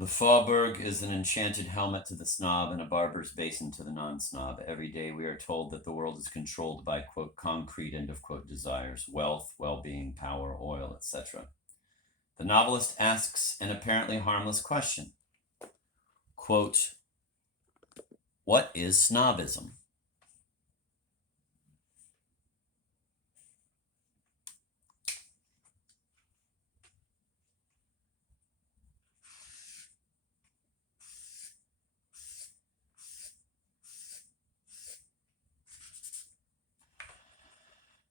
The Faubourg is an enchanted helmet to the snob and a barber's basin to the non-snob. Every day we are told that the world is controlled by, quote, concrete, end of quote, desires, wealth, well-being, power, oil, etc. The novelist asks an apparently harmless question. Quote, what is snobism?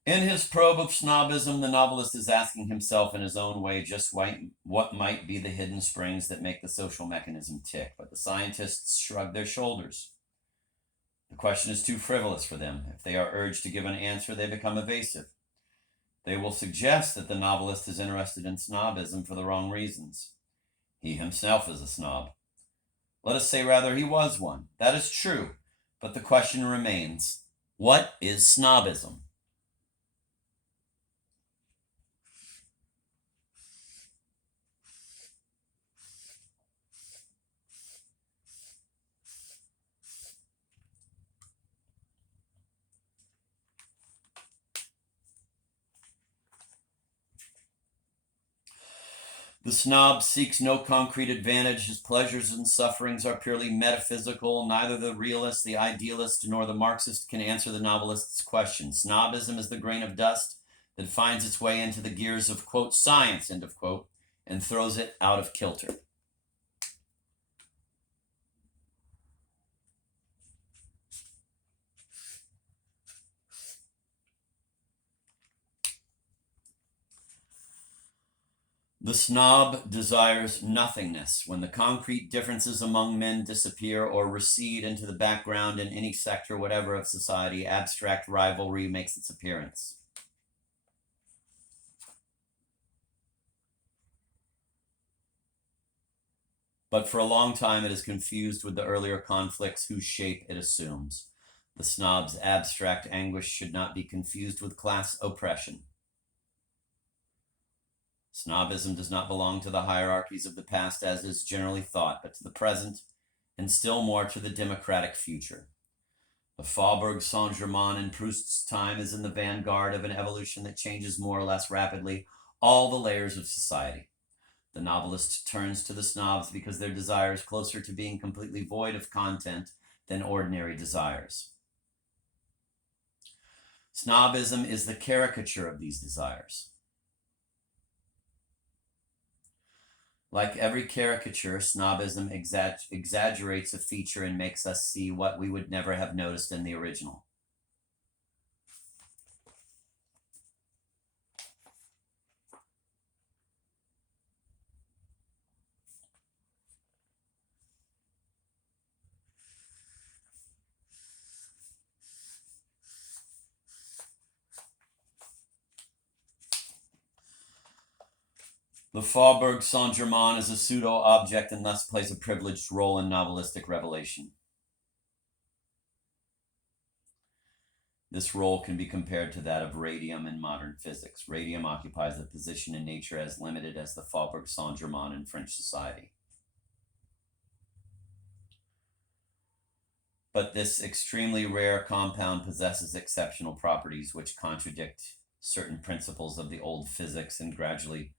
In his probe of snobism, the novelist is asking himself in his own way just what might be the hidden springs that make the social mechanism tick, but the scientists shrug their shoulders. The question is too frivolous for them. If they are urged to give an answer, they become evasive. They will suggest that the novelist is interested in snobism for the wrong reasons. He himself is a snob. Let us say rather he was one. That is true, but the question remains, what is snobism? The snob seeks no concrete advantage. His pleasures and sufferings are purely metaphysical. Neither the realist, the idealist, nor the Marxist can answer the novelist's question. Snobism is the grain of dust that finds its way into the gears of, quote, science, end of quote, and throws it out of kilter. The snob desires nothingness. When the concrete differences among men disappear or recede into the background in any sector, whatever of society, abstract rivalry makes its appearance. But for a long time it is confused with the earlier conflicts whose shape it assumes. The snob's abstract anguish should not be confused with class oppression. Snobism does not belong to the hierarchies of the past as is generally thought, but to the present, and still more to the democratic future. The Faubourg Saint-Germain in Proust's time is in the vanguard of an evolution that changes more or less rapidly all the layers of society. The novelist turns to the snobs because their desire is closer to being completely void of content than ordinary desires. Snobism is the caricature of these desires. Like every caricature, snobism exaggerates a feature and makes us see what we would never have noticed in the original. The Faubourg Saint-Germain is a pseudo-object and thus plays a privileged role in novelistic revelation. This role can be compared to that of radium in modern physics. Radium occupies a position in nature as limited as the Faubourg Saint-Germain in French society. But this extremely rare compound possesses exceptional properties which contradict certain principles of the old physics and gradually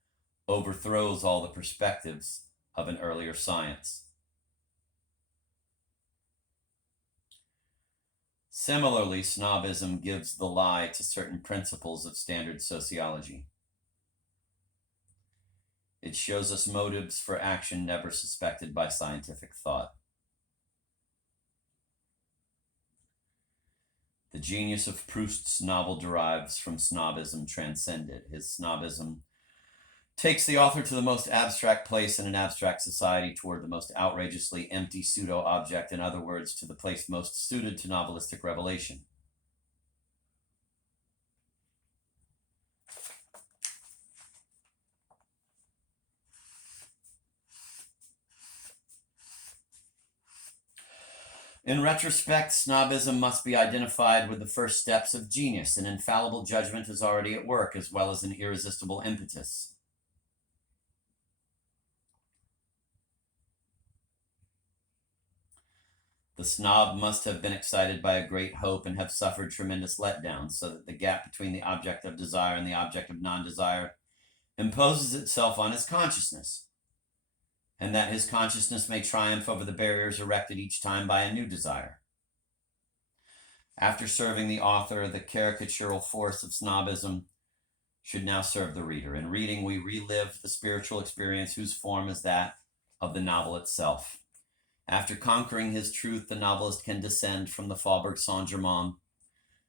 overthrows all the perspectives of an earlier science. Similarly, snobism gives the lie to certain principles of standard sociology. It shows us motives for action never suspected by scientific thought. The genius of Proust's novel derives from snobism transcended. His snobism takes the author to the most abstract place in an abstract society, toward the most outrageously empty pseudo-object, in other words, to the place most suited to novelistic revelation. In retrospect, snobism must be identified with the first steps of genius. An infallible judgment is already at work, as well as an irresistible impetus. The snob must have been excited by a great hope and have suffered tremendous letdowns, so that the gap between the object of desire and the object of non-desire imposes itself on his consciousness, and that his consciousness may triumph over the barriers erected each time by a new desire. After serving the author, the caricatural force of snobism should now serve the reader. In reading, we relive the spiritual experience whose form is that of the novel itself. After conquering his truth, the novelist can descend from the Faubourg Saint-Germain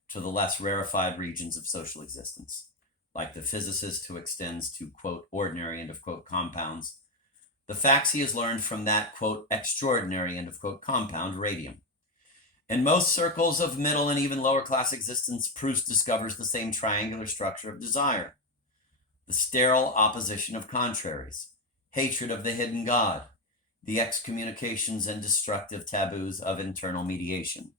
to the less rarefied regions of social existence. Like the physicist who extends to, quote, ordinary, end of quote, compounds, the facts he has learned from that, quote, extraordinary, end of quote, compound, radium. In most circles of middle and even lower class existence, Proust discovers the same triangular structure of desire, the sterile opposition of contraries, hatred of the hidden God, the excommunications and destructive taboos of internal mediation.